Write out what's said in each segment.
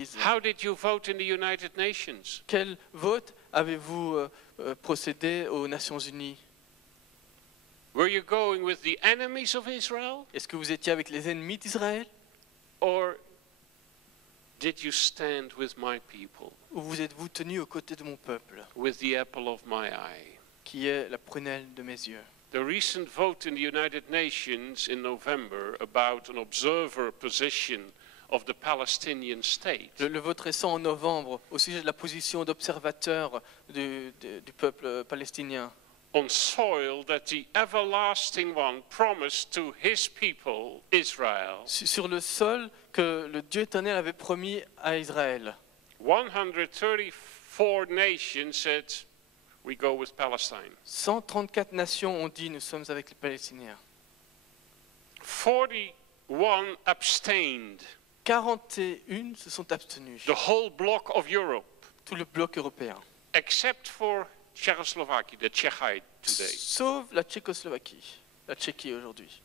How did you vote in the United Nations? Quel vote avez-vous procédé aux Nations Unies? Were you going with the enemies of Israel? Est-ce que vous étiez avec les ennemis d'Israël? Or did you stand with my people, Ou vous êtes-vous tenu aux côtés de mon peuple, with the apple of my eye? qui est la prunelle de mes yeux? The recent vote in the United Nations in November about an observer position of the Palestinian state Le vote récent en novembre au sujet de la position d'observateur du peuple palestinien on soil that the everlasting one promised to his people, Israel. sur le sol que le Dieu éternel avait promis à Israël. 134 nations said, we go with Palestine. 134 nations ont dit nous sommes avec les Palestiniens. 41 abstained. 41 se sont abstenus, The whole bloc of Europe, tout le bloc européen, except for Czechoslovakia, the Czechite today. sauf la Tchécoslovaquie, la Tchéquie aujourd'hui.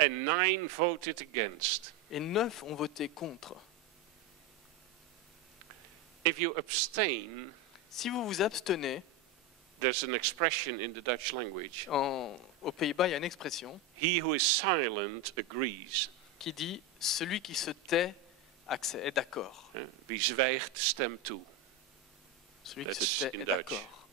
And 9 voted against. Et 9 ont voté contre. If you abstain, Si vous vous abstenez, there's an expression in the Dutch language. aux Pays-Bas, il y a une expression He who is silent agrees. qui dit « celui qui se tait est d'accord Wie zwijgt stemt toe. ». Celui qui That's se tait in est Dutch. d'accord.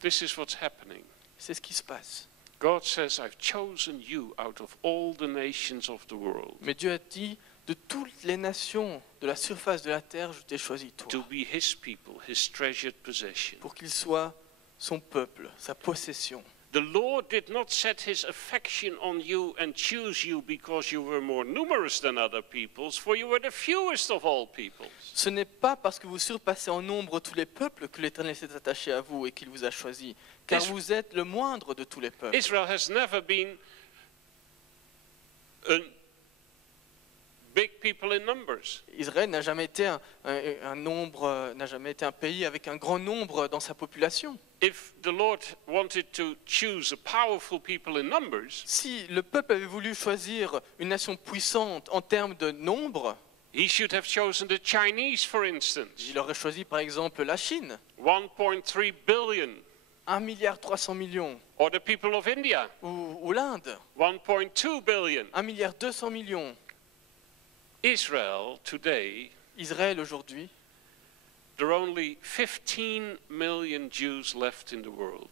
This is what's happening. C'est ce qui se passe. God says, I've chosen you out of all the nations of the world Mais Dieu a dit « de toutes les nations de la surface de la terre, je t'ai choisi to toi, be his people, his treasured possession. pour qu'il soit son peuple, sa possession. » The Lord did not set his affection on you and choose you because you were more numerous than other peoples, for you were the fewest of all peoples. Ce n'est pas parce que vous surpassez en nombre tous les peuples que l'Éternel s'est attaché à vous et qu'il vous a choisi, car Is- vous êtes le moindre de tous les peuples. Israel has never been a big people in numbers. Israël n'a jamais été n'a jamais été un pays avec un grand nombre dans sa population. If the Lord wanted to choose a powerful people in numbers, Si le peuple avait voulu choisir une nation puissante en termes de nombre, he should have chosen the Chinese, for instance. il aurait choisi par exemple la Chine, 1.3 billion. 1,3 milliard, Or the people of India, ou l'Inde, 1.2 billion. 1,2 milliard. Israel today, Israël aujourd'hui, there are only 15 million Jews left in the world.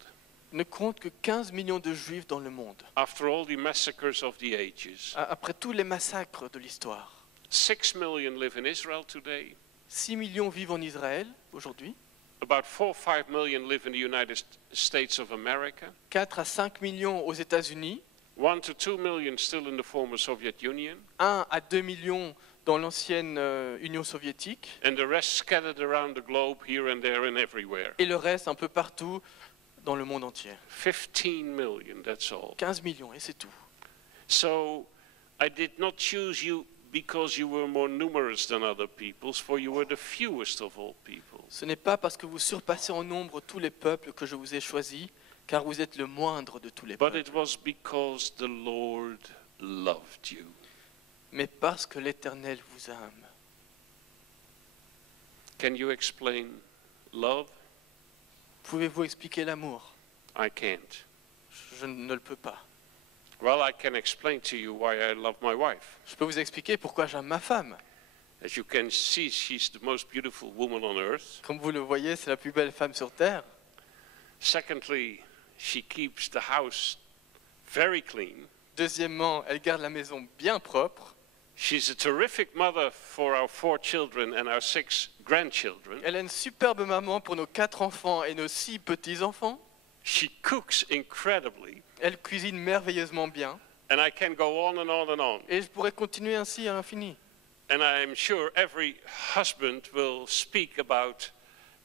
ne compte que 15 millions de juifs dans le monde, After all the massacres of the ages, après tous les massacres de l'histoire. 6 million live in Israel today. 6 millions vivent en Israël aujourd'hui, About 4 or 5 million live in the United States of America. 4 à 5 millions aux États-Unis, 1 to 2 million still in the former Soviet Union. 1 à 2 millions dans l'ancienne Union soviétique, And the rest scattered around the globe, here and there and everywhere. et le reste un peu partout dans le monde entier. 15 million, that's all. 15 millions, et c'est tout. So I did not choose you because you were more numerous than other peoples, for you were the fewest of all peoples. Ce n'est pas parce que vous surpassez en nombre tous les peuples que je vous ai choisi, car vous êtes le moindre de tous les But peuples, it was because the Lord loved you. mais parce que l'Éternel vous aime. Can you explain love? Pouvez-vous expliquer l'amour? I can't. Je ne le peux pas. Well, I can explain to you why I love my wife. Je peux vous expliquer pourquoi j'aime ma femme. As you can see, she's the most beautiful woman on earth. Comme vous le voyez, c'est la plus belle femme sur terre. Secondly, she keeps the house very clean. Deuxièmement, elle garde la maison bien propre. She's a terrific mother for our 4 children and our 6 grandchildren. Elle est une superbe maman pour nos 4 enfants et nos 6 petits-enfants. She cooks incredibly. Elle cuisine merveilleusement bien. And I can go on and on and on. Et je pourrais continuer ainsi à l'infini. And I am sure every husband will speak about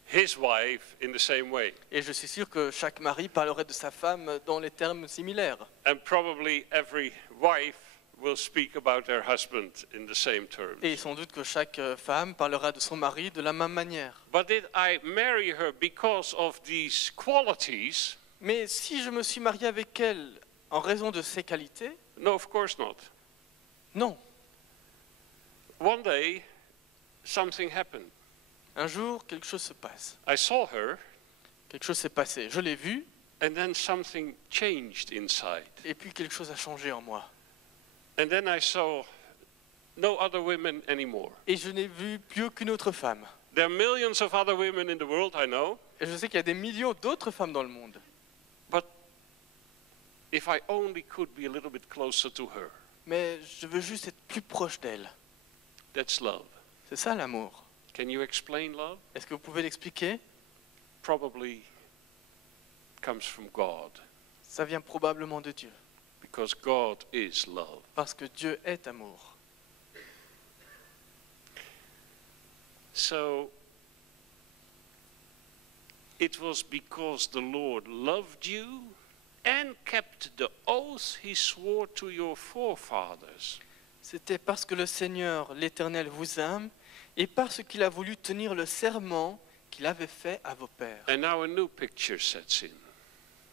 his wife in the same way. Et je suis sûr que chaque mari parlerait de sa femme dans les termes similaires. And probably every wife will speak about their husband in the same terms. Et sans doute que chaque femme parlera de son mari de la même manière. But did I marry her because of these qualities? Mais si je me suis marié avec elle en raison de ses qualités, No, of course not. non. One day, something happened. Un jour, quelque chose se passe. I saw her, Quelque chose s'est passé. Je l'ai vue, and then something changed inside. et puis quelque chose a changé en moi. And then I saw no other women anymore. Et je n'ai vu plus aucune autre femme. There are millions of other women in the world, I know, Et je sais qu'il y a des millions d'autres femmes dans le monde. but if I only could be a little bit closer to her, Mais je veux juste être plus proche d'elle. that's love. C'est ça l'amour. Can you explain love? Est-ce que vous pouvez l'expliquer? Probably comes from God, Ça vient probablement de Dieu. because God is love. Parce que Dieu est amour. So it was because the Lord loved you and kept the oath he swore to your forefathers. C'était parce que le Seigneur, l'Éternel, vous aime et parce qu'il a voulu tenir le serment qu'il avait fait à vos pères. And now a new picture sets in.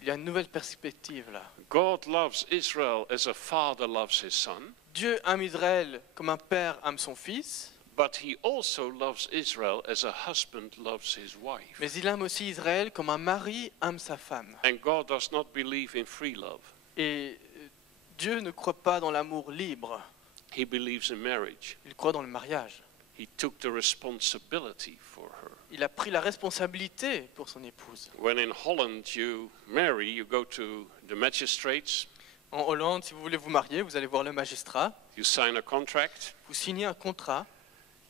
Il y a une nouvelle perspective là. God loves Israel as a father loves his son, Dieu aime Israël comme un père aime son fils, but he also loves Israel as a husband loves his wife. mais il aime aussi Israël comme un mari aime sa femme. And God does not believe in free love. Et Dieu ne croit pas dans l'amour libre, He believes in marriage. il croit dans le mariage. He took the responsibility for her. Il a pris la responsabilité pour son épouse. When in Holland you marry, you go to the magistrates, En Hollande, si vous voulez vous marier, vous allez voir le magistrat, you sign a contract, vous signez un contrat,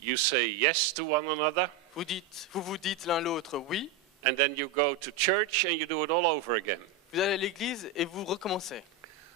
you say yes to one another, vous vous dites l'un l'autre oui, and then you go to church and you do it all over again. vous allez à l'église et vous recommencez,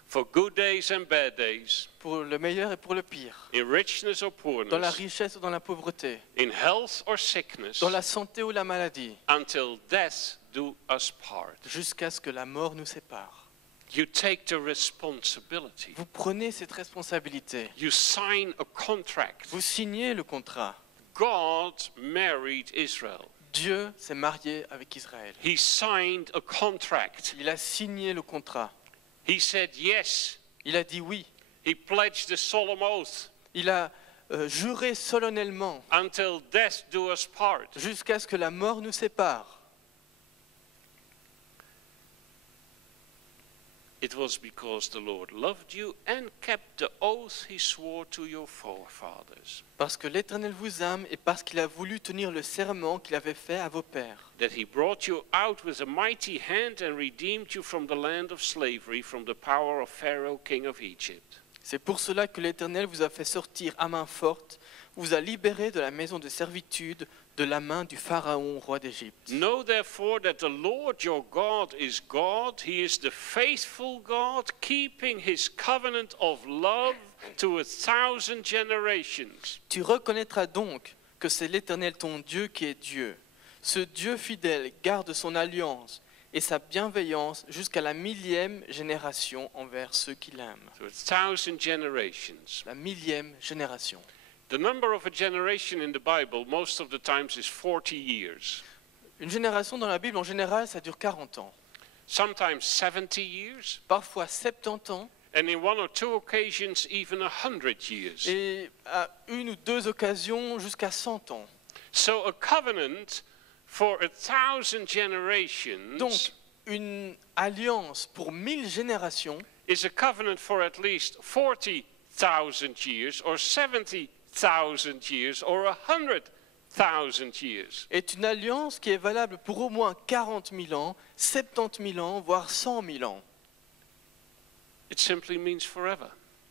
For good days and bad days, pour le meilleur et pour le pire, in richness or dans la poorness, richesse ou dans la pauvreté, in health or sickness, dans la santé ou la maladie, until death do us part. jusqu'à ce que la mort nous sépare. You take the responsibility. Vous prenez cette responsabilité, You sign a contract. vous signez le contrat. God married Israel. Dieu s'est marié avec Israël. He signed a contract. Il a signé le contrat. He said yes. Il a dit oui. He pledged a solemn oath. Il a juré solennellement Until death do us part. jusqu'à ce que la mort nous sépare. It was because the Lord loved you and kept the oath he swore to your forefathers, Parce que l'Éternel vous aime et parce qu'il a voulu tenir le serment qu'il avait fait à vos pères. that he brought you out with a mighty hand and redeemed you from the land of slavery, from the power of Pharaoh, king of Egypt. C'est pour cela que l'Éternel vous a fait sortir à main forte, vous a libéré de la maison de servitude, de la main du Pharaon, roi d'Égypte. Know therefore that the Lord your God is God. He is the faithful God, keeping his covenant of love to 1,000 generations. Tu reconnaîtras donc que c'est l'Éternel ton Dieu qui est Dieu. Ce Dieu fidèle garde son alliance et sa bienveillance jusqu'à la 1000e génération envers ceux qui l'aiment. To 1,000 generations. La 1000e génération. The number of a generation in the Bible most of the times is 40 years. Une génération dans la Bible, en général, ça dure 40 ans. Sometimes 70 years, Parfois 70 ans, and in one or two occasions even 100 years. et à une ou deux occasions, jusqu'à 100 ans. So a covenant for 1,000 generations Donc, une alliance pour 1000 générations, is a covenant for at least 40,000 years or 70,000 years or 100,000 years. est une alliance qui est valable pour au moins 40 000 ans, 70 000 ans, voire 100 000 ans. It simply means forever.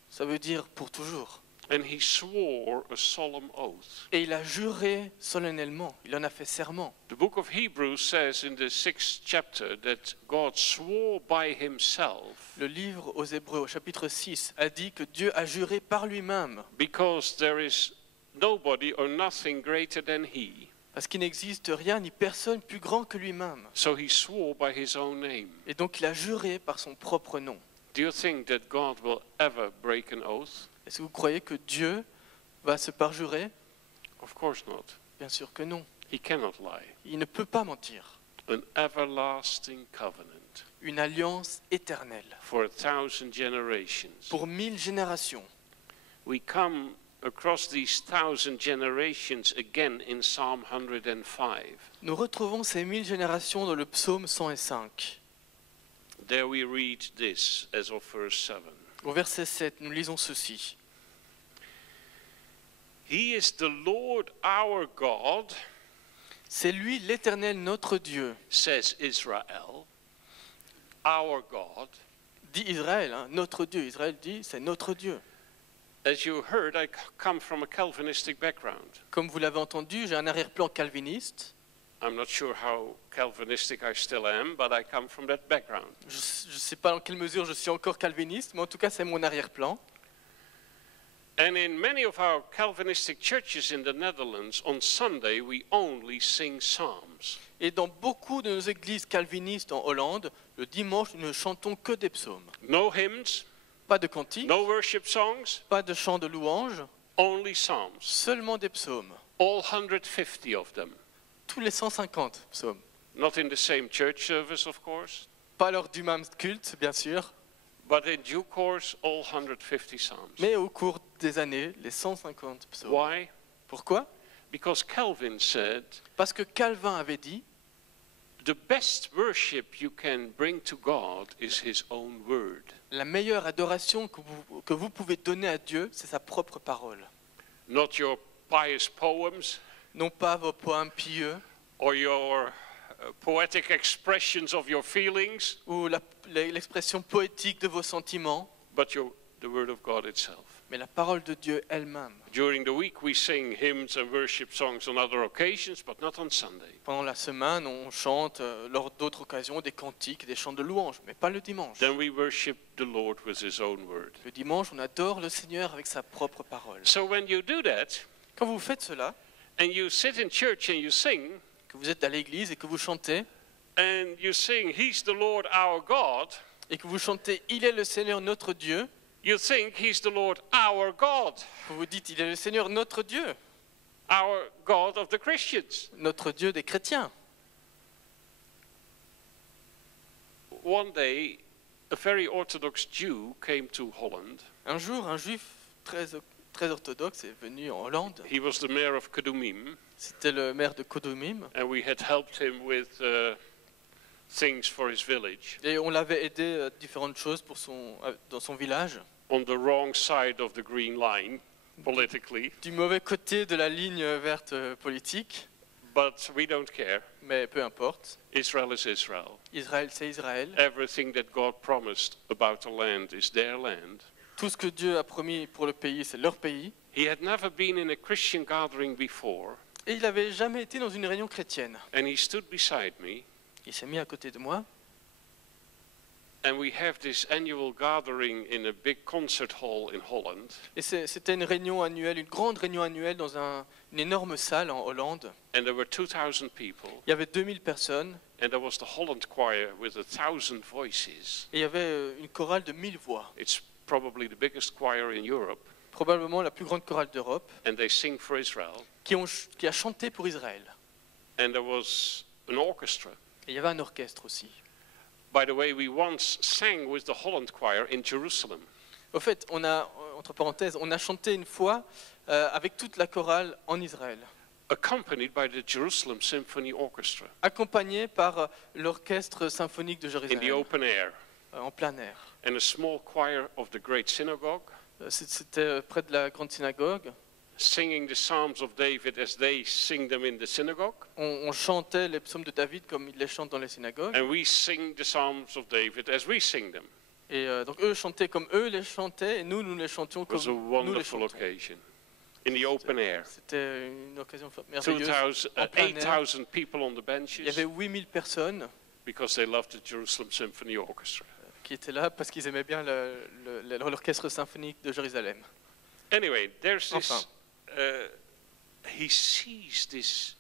Ça veut dire pour toujours. And he swore a solemn oath. Et il a juré solennellement, il en a fait serment. The book of Hebrews says in the 6th chapter that God swore by himself Le livre aux Hébreux, au chapitre 6, a dit que Dieu a juré par lui-même, because there is nobody or nothing greater than he. parce qu'il n'existe rien ni personne plus grand que lui-même. So he swore by his own name. Et donc il a juré par son propre nom. Do you think that God will ever break an oath? Est-ce que vous croyez que Dieu va se parjurer? Of course not. Bien sûr que non. He cannot lie. Il ne peut pas mentir. An everlasting covenant Une alliance éternelle for 1,000 generations. pour 1000 générations. We come across these 1,000 generations again in Psalm 105. Nous retrouvons ces 1000 générations dans le psaume 105. There we read this as of verse 7. Au verset 7, nous lisons ceci. He is the Lord our God, C'est lui l'Éternel notre Dieu. says Israel, our God. Dit Israël, hein, notre Dieu. Israël dit, c'est notre Dieu. As you heard, I come from a Calvinistic background. Comme vous l'avez entendu, j'ai un arrière-plan calviniste. I'm not sure how Calvinistic I still am, but I come from that background. Je ne sais pas dans quelle mesure je suis encore calviniste, mais en tout cas, c'est mon arrière-plan. And in many of our Calvinistic churches in the Netherlands, on Sunday we only sing psalms. Et dans beaucoup de nos églises calvinistes en Hollande, le dimanche, nous ne chantons que des psaumes. No hymns, Pas de cantiques, no worship songs, pas de chants de louanges, only psalms. seulement des psaumes. All 150 of them. Tous les 150 psaumes. Not in the same church service, of course, Pas lors du même culte, bien sûr, but in due course, all 150 psalms. mais au cours des années, les 150 psaumes. Why? Pourquoi? Because Calvin said, Parce que Calvin avait dit, the best worship you can bring to God is His own word. la meilleure adoration que vous pouvez donner à Dieu, c'est sa propre parole. Not your pious poems Non pas vos poèmes pieux or your poetic expressions of your feelings, ou l'expression poétique de vos sentiments, but the word of God itself. mais la parole de Dieu elle-même. During the week, we sing hymns and worship songs on other occasions, but not on Sunday. Pendant la semaine, on chante lors d'autres occasions des cantiques, des chants de louange, mais pas le dimanche. Then we worship the Lord with His own word. Le dimanche, on adore le Seigneur avec sa propre parole. So when you do that, Quand vous faites cela, and you sit in church and you sing, que vous êtes à l'église et que vous chantez, and you sing, He's the Lord our God, et que vous chantez « Il est le Seigneur notre Dieu », you think He's the Lord our God, vous vous dites « Il est le Seigneur notre Dieu », our God of the Christians. notre Dieu des chrétiens. One day, a very Orthodox Jew came to Holland. Un jour, un juif très orthodoxe est venu en Hollande. He was the mayor of Kadumim, C'était le maire de Kodomim. and we had helped him with things for his village. Et on l'avait aidé à différentes choses dans son village. On the wrong side of the green line, politically, Du mauvais côté de la ligne verte politique, but we don't care. mais peu importe. Israel is Israel. Israël, c'est Israël. Everything that God promised about the land is their land. Tout ce que Dieu a promis pour le pays, c'est leur pays. He had never been in a Christian gathering before, Et il n'avait jamais été dans une réunion chrétienne. and he stood beside me, Il s'est mis à côté de moi. and we have this annual gathering in a big concert hall in Holland. Et c'était une réunion annuelle, une grande réunion annuelle dans une énorme salle en Hollande. And there were 2,000 people, Il y avait 2000 personnes and there was the Holland choir with 1,000 voices. et il y avait une chorale de 1000 voix. It's probably the biggest choir in Europe, Probablement la plus grande chorale d'Europe, and they sing for Israel. qui a chanté pour Israël. And there was an orchestra. Et il y avait un orchestre aussi. By the way, we once sang with the Holland choir in Jerusalem. Au fait, entre parenthèses, on a chanté une fois avec toute la chorale en Israël, Accompanied by the Jerusalem Symphony Orchestra accompagné par l'orchestre symphonique de in the Jérusalem, open air, en plein air. and a small choir of the great synagogue, C'était près de la grande synagogue. singing the Psalms of David as they sing them in the synagogue, On chantait les psaumes de David comme ils les chantent dans les synagogues. and we sing the Psalms of David as we sing them. Et donc eux chantaient comme eux les chantaient, et nous les chantions It comme was a nous les wonderful chantons. occasion in the open air. C'était une occasion merveilleuse. 2,000, En plein air. 8,000 people on the Il y benches avait 8000 personnes because they loved the Jerusalem Symphony Orchestra. qui étaient là parce qu'ils aimaient bien l'orchestre symphonique de Jérusalem. Anyway, there's this. Enfin. He sees this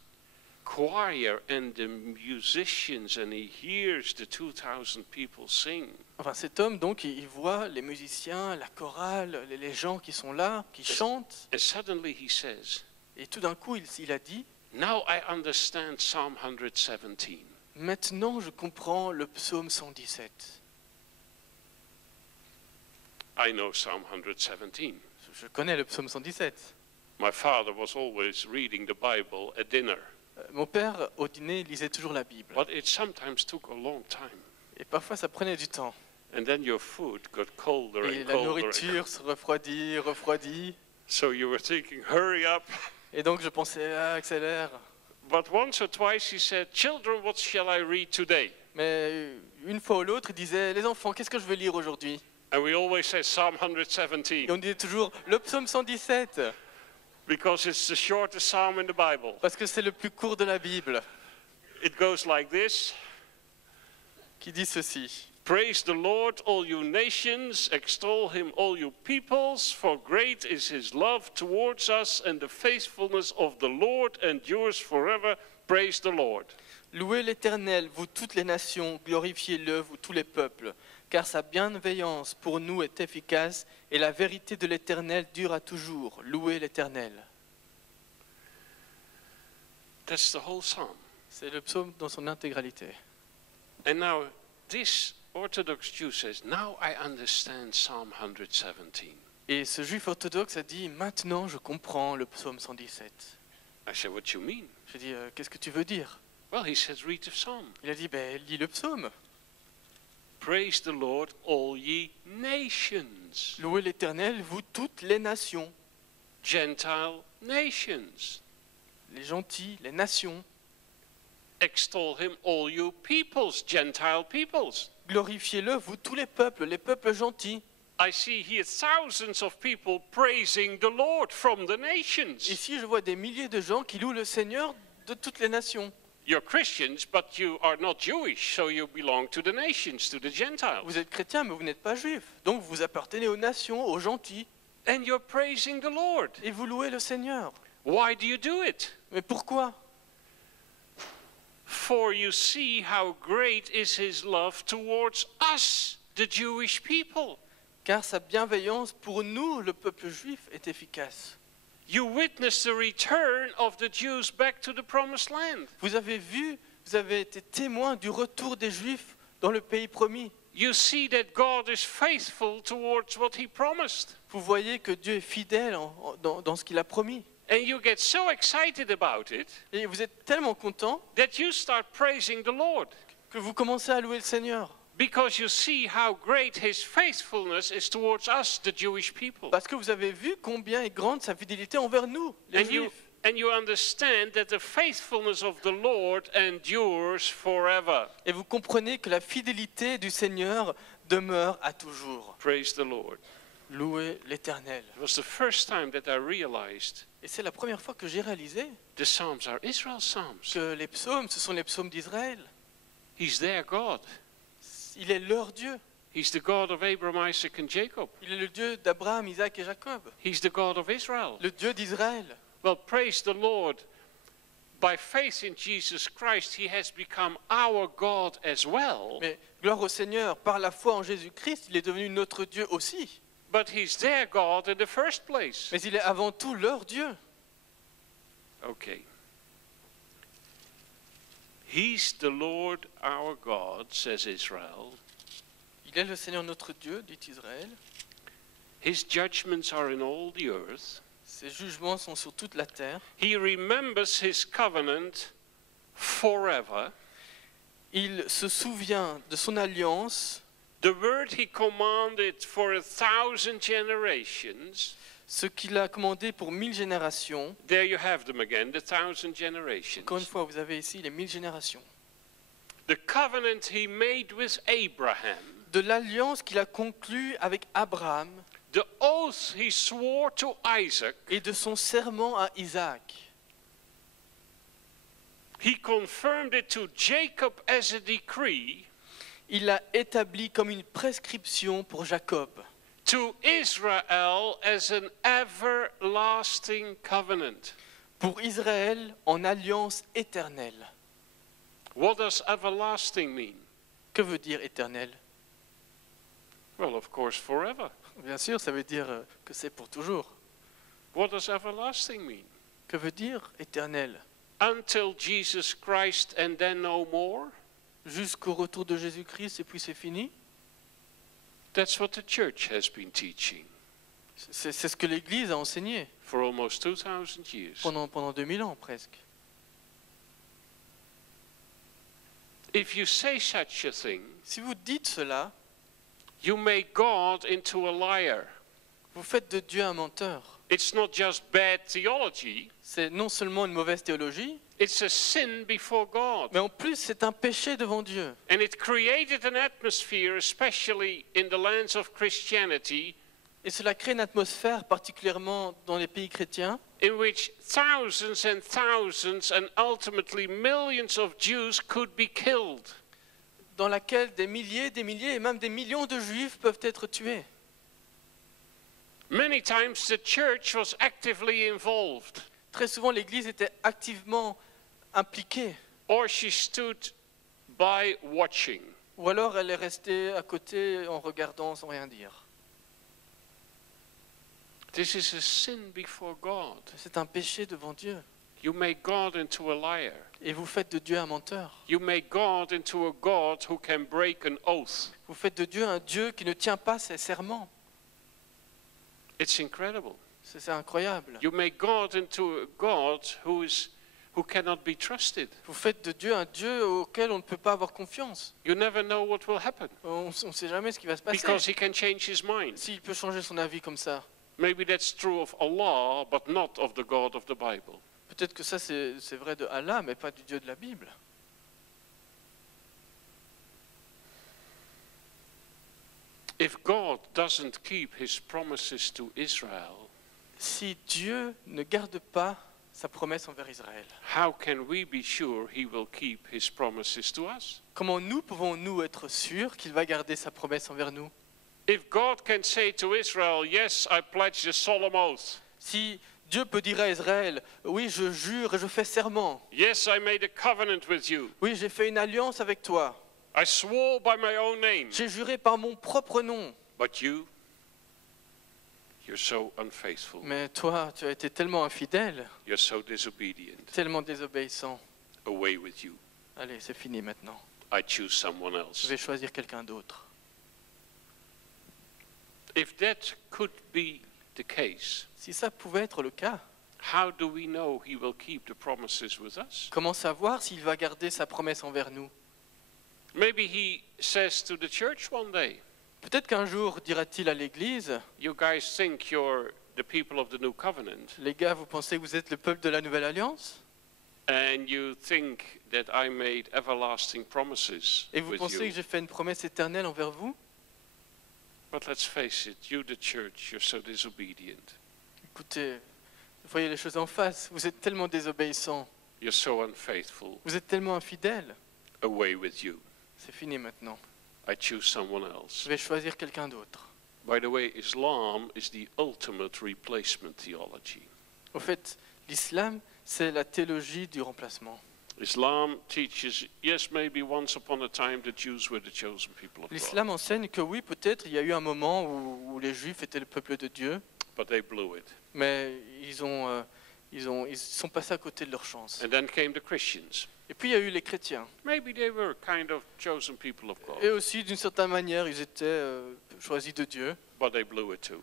choir and the musicians, and he hears the 2,000 people sing. Enfin, cet homme, donc, il voit les musiciens, la chorale, les gens qui sont là, qui chantent, And suddenly he says, et tout d'un coup, il a dit, "Now I understand Psalm 117. maintenant je comprends le psaume 117. I know Psalm 117. je connais le psaume 117. My father was always reading the Bible at dinner, Mon père, au dîner, lisait toujours la Bible. but it sometimes took a long time. Et parfois, ça prenait du temps. And then your food got colder Et and la colder. nourriture se refroidit. So you were thinking, hurry up. Et donc, je pensais, accélère. But once or twice he said, children, what shall I read today? Mais une fois ou l'autre, il disait, les enfants, qu'est-ce que je veux lire aujourd'hui? And we always say Psalm 117, Et on disait toujours, le psaume 117, because it's the shortest psalm in the Bible. parce que c'est le plus court de la Bible, It goes like this. qui dit ceci. Praise the Lord, all you nations, extol him, all you peoples, for great is his love towards us, and the faithfulness of the Lord endures forever. Praise the Lord. Louez l'Éternel, vous toutes les nations, glorifiez-le, vous tous les peuples, car sa bienveillance pour nous est efficace, et la vérité de l'Éternel dure à toujours. Louez l'Éternel. That's the whole psalm. C'est le psaume dans son intégralité. And now this Orthodox Jew says, now I understand Psalm 117. Et ce juif orthodoxe a dit, maintenant je comprends le psaume 117. I said, what you mean? J'ai dit, qu'est-ce que tu veux dire? Well, he says, read the psalm. Il a dit, lis le psaume. Praise the Lord, all ye nations. Louez l'Éternel, vous toutes les nations, Gentile nations. les gentils, les nations. Extol him, all you peoples, Gentile peoples. Glorifiez-le, vous tous les peuples gentils. I see here thousands of people praising the Lord from the nations. Ici, je vois des milliers de gens qui louent le Seigneur de toutes les nations. You're Christians, but you are not Jewish, so you belong to the nations, to the Gentiles. Vous êtes chrétien, mais vous n'êtes pas juif. Donc vous appartenez aux nations, aux gentils. And you're praising the Lord. Et vous louez le Seigneur. Why do you do it? Mais pourquoi? For you see how great is his love towards us, the Jewish people. Car sa bienveillance pour nous, le peuple juif, est efficace. You witness the return of the Jews back to the promised land. Vous avez vu, vous avez été témoin du retour des Juifs dans le pays promis. You see that God is faithful towards what he promised. Vous voyez que Dieu est fidèle dans ce qu'il a promis. And you get so excited about it Et vous êtes tellement content that you start praising the Lord que vous commencez à louer le Seigneur. because you see how great his faithfulness is towards us, the Jewish people. Parce que vous avez vu combien est grande sa fidélité envers nous, les Juifs. And you understand that the faithfulness of the Lord endures forever. Et vous comprenez que la fidélité du Seigneur demeure à toujours. Praise the Lord. Louez l'Éternel. It was the first time that I realized Et c'est la première fois que j'ai réalisé the Psalms are Israel's Psalms. que les psaumes, ce sont les psaumes d'Israël. He's their God. Il est leur Dieu. He's the God of Abraham, Isaac, and Jacob. Il est le Dieu d'Abraham, Isaac et Jacob. He's the God of Israel. Le Dieu d'Israël. Well, praise the Lord. By faith in Jesus Christ, he has become our God as well. Mais gloire au Seigneur, par la foi en Jésus-Christ, il est devenu notre Dieu aussi. But he's their God in the first place. Mais il est avant tout leur Dieu. Okay. He's the Lord our God, says Israel. Il est le Seigneur notre Dieu, dit Israël. His judgments are in all the earth. Ses jugements sont sur toute la terre. He remembers his covenant forever. Il se souvient de son alliance, The word he commanded for 1,000 generations. ce qu'il a commandé pour 1000 générations. There you have them again, the 1,000 generations. Encore une fois, vous avez ici les 1000 générations. The covenant he made with Abraham. De l'alliance qu'il a conclue avec Abraham The oath he swore to Isaac. et de son serment à Isaac. He confirmed it to Jacob as a decree. Il l'a établi comme une prescription pour Jacob. To Israel as an everlasting covenant. Pour Israël en alliance éternelle. What does everlasting mean? Que veut dire éternel? Well, of course, forever. Bien sûr, ça veut dire que c'est pour toujours. What does everlasting mean? Que veut dire éternel? Until Jesus Christ and then no more? Jusqu'au retour de Jésus-Christ et puis c'est fini? That's what the church has been teaching. C'est ce que l'Église a enseigné for almost 2,000 years. pendant 2000 ans presque. If you say such a thing, Si vous dites cela, you make God into a liar. vous faites de Dieu un menteur. It's not just bad theology, C'est non seulement une mauvaise théologie, it's a sin before God. mais en plus c'est un péché devant Dieu. And it created an atmosphere, especially in the lands of Christianity, Et cela crée une atmosphère, particulièrement dans les pays chrétiens, in which thousands and thousands and ultimately millions of Jews could be killed. dans laquelle des milliers et même des millions de Juifs peuvent être tués. Many times the church was actively involved, Très souvent, l'Église était activement impliquée, or she stood by watching. ou alors elle est restée à côté en regardant sans rien dire. This is a sin before God. C'est un péché devant Dieu. You make God into a liar. Et vous faites de Dieu un menteur. You make God into a God who can break an oath. Vous faites de Dieu un Dieu qui ne tient pas ses serments. It's incredible. C'est incroyable. You make God into a God who cannot be trusted. Vous faites de Dieu un Dieu auquel on ne peut pas avoir confiance. You never know what will happen On ne sait jamais ce qui va se passer. because he can change his mind. S'il peut changer son avis comme ça. Maybe that's true of Allah, but not of the God of the Bible. Peut-être que ça c'est vrai de Allah, mais pas du Dieu de la Bible. If God doesn't keep his promises to Israel, Si Dieu ne garde pas sa promesse envers Israël, how can we be sure he will keep his promises to us? comment nous pouvons-nous être sûrs qu'il va garder sa promesse envers nous? If God can say to Israel, yes, I pledge a solemn oath. Si Dieu peut dire à Israël, oui, je jure et je fais serment. Yes, I made a covenant with you. Oui, j'ai fait une alliance avec toi. I swore by my own name. J'ai juré par mon propre nom. But you're so unfaithful. Mais toi, tu as été tellement infidèle, You're so disobedient. tellement désobéissant. Away with you. Allez, c'est fini maintenant. I choose someone Je else. vais choisir quelqu'un d'autre. If that could be the case, Si ça pouvait être le cas, how do we know he will keep the promises with us? comment savoir s'il va garder sa promesse envers nous? Maybe he says to the church one day, Peut-être qu'un jour dira-t-il à l'Église, you guys think you're the people of the new covenant, les gars, vous pensez que vous êtes le peuple de la Nouvelle Alliance? and you think that I made everlasting promises Et vous with pensez que you. j'ai fait une promesse éternelle envers vous? But let's face it, you, the church, you're so disobedient. Écoutez, voyez les choses en face. Vous êtes tellement désobéissants. You're so unfaithful. Vous êtes tellement infidèles. Away with you. C'est fini maintenant. I choose someone Je else. vais choisir quelqu'un d'autre. By the way, Islam is the ultimate replacement theology. Au fait, l'islam, c'est la théologie du remplacement. Islam teaches, yes, maybe once upon a time the Jews were the chosen people of God, L'islam enseigne que oui, peut-être, il y a eu un moment où les Juifs étaient le peuple de Dieu, but they blew it. mais ils sont passés à côté de leur chance. And then came the Christians. Et puis il y a eu les chrétiens. Maybe they were kind of chosen people of Et God, aussi, d'une certaine manière, ils étaient choisis de Dieu, but they blew it too.